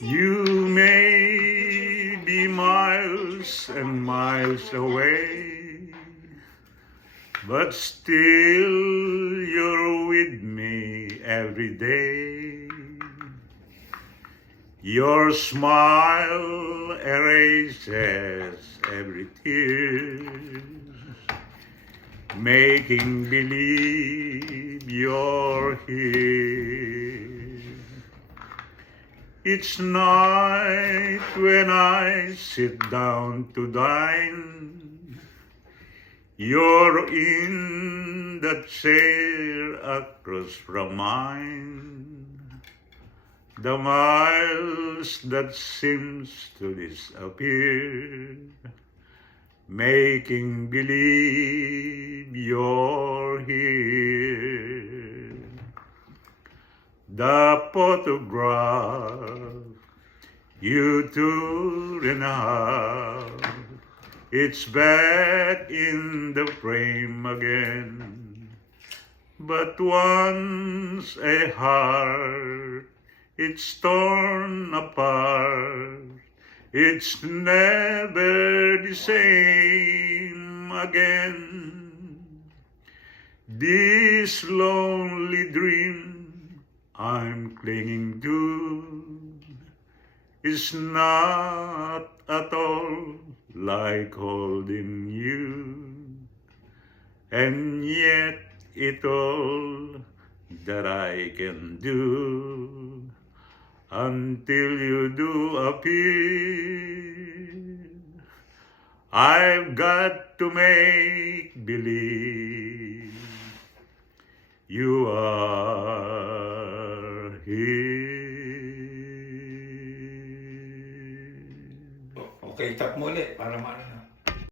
You may be miles and miles away, but still you're with me every day. Your smile erases every tear, making believe you're here. Each night when I sit down to dine, you're in that chair across from mine. The miles that seems to disappear, making believe you're here. The photograph you took and a half, it's back in the frame again. But once a heart, it's torn apart, it's never the same again. This lonely dream I'm clinging to is not at all like holding you, and yet it all that I can do until you do appear. I've got to make believe you are here. Okay, tap mo ulit para maano.